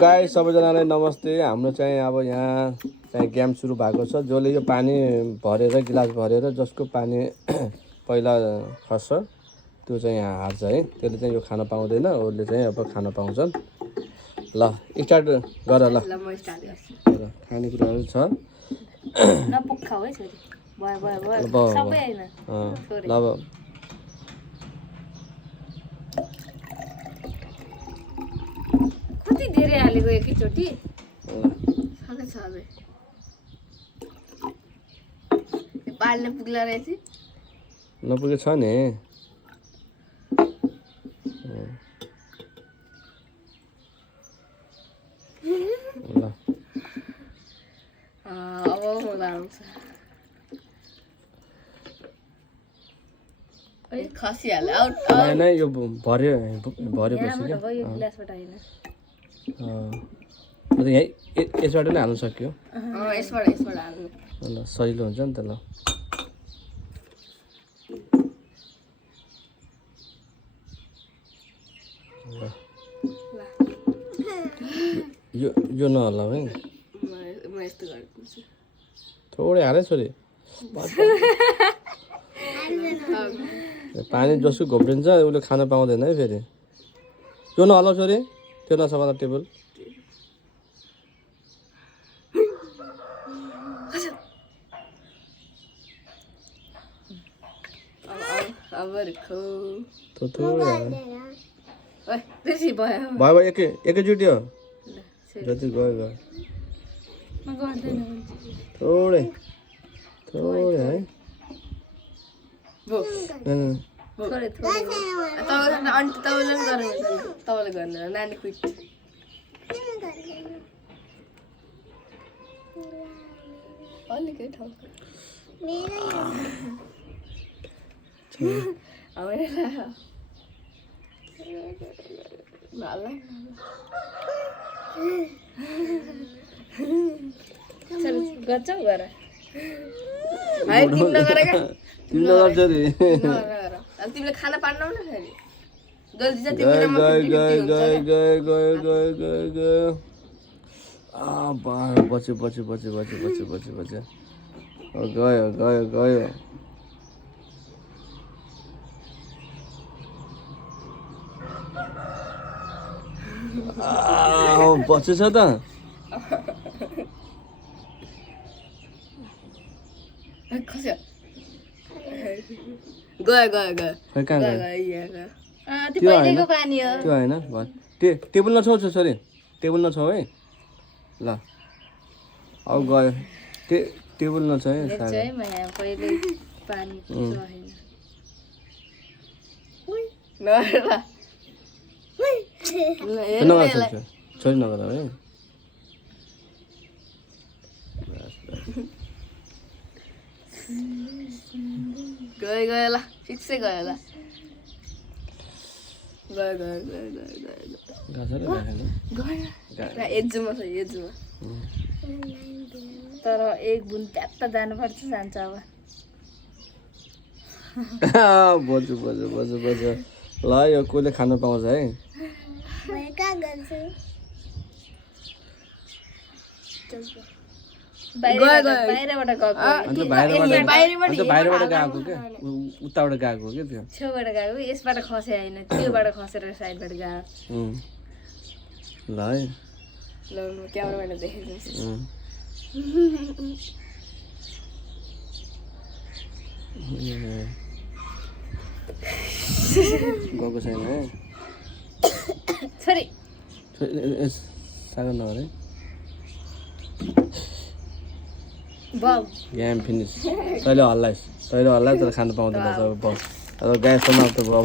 Guys सबैजनालाई नमस्ते। हाम्रो चाहिँ अब यहाँ चाहिँ गेम सुरु भएको छ। जसले यो पानी भरेर गिलास भरेर जसको पानी पहिला खस्छ त्यो चाहिँ यहाँ हार्छ है। त्यसले चाहिँ यो खान पाउँदैन, उसले चाहिँ अब खान पाउँछन्। ल स्टार्ट गर। ल म स्टार्ट गर्छु। खानेकुराहरू छ। नपुखाऊ है छोरी। भयो भयो भयो सबै हैन। ल अब कति धेरै हालेको एकैचोटी सबै सबै पाल्ने पुग्ला रहेछ। नपुगे छ नि। ल अब मजा आउँछ। ओइ खसिहाल्यो आउट। नै यो भरेपछि यहाँबाट भयो यो गिलासबाट हैन। यही यसबाट नै हाल्न सक्यो। यसबाट हाल्नु। ल सजिलो हुन्छ नि त। ल यो नहल्लाऊ है। म यस्तो गर्छु। थोरै हालै छोरी। पानी जसको घोप्रिन्छ उसले खान पाउँदैन है फेरि। यो नहल्लाऊ छोरी, त्यो नसमाला टेबल। अब खौ थोरै ओइ बेसी भयो। भयो एकैचोटि हो। जति गयो म गर्दैन थोरै है। थोरै तपाईँले अन्त तपाईँले पनि गर्नुहुन्छ तपाईँले गर्नु नानी क्विट। अलिकै ठाउँ गर्छौ गर है तिमीले गरेका तिमीले खाना पार्नौ न फेरि जल्दी जा तिमीले गयो। बचेछ त। खस्यो गयो खै कहाँ गयो? त्यो पहिलेको पानी हो। त्यो होइन टेबल नछौ छोरी, टेबल नछौ है। ल अब गयो। टेबल नछ है। म यहाँ पहिले पानी छोरी नगर है। गयो ल फिक्सै गयो ल गयो एजुमा छ एजुमा। तर एक बुन ट्याप्प जानुपर्छ जान्छ अब। बजु ल यो कोले खान पाउँछ है। बाहिरबाट गएको क्या उताबाट गएको क्या त्यो छेउबाट गएको यसबाट खसे होइन त्योबाट खसेर साइडबाट गएको। ल है ल क्यामेराबाट देखेको गएको छैन है छोरी सागर नगर है। Game finish. तैँले हल्लाइस् तर खान पाउँदैन। अब गाई समाप्त भयो।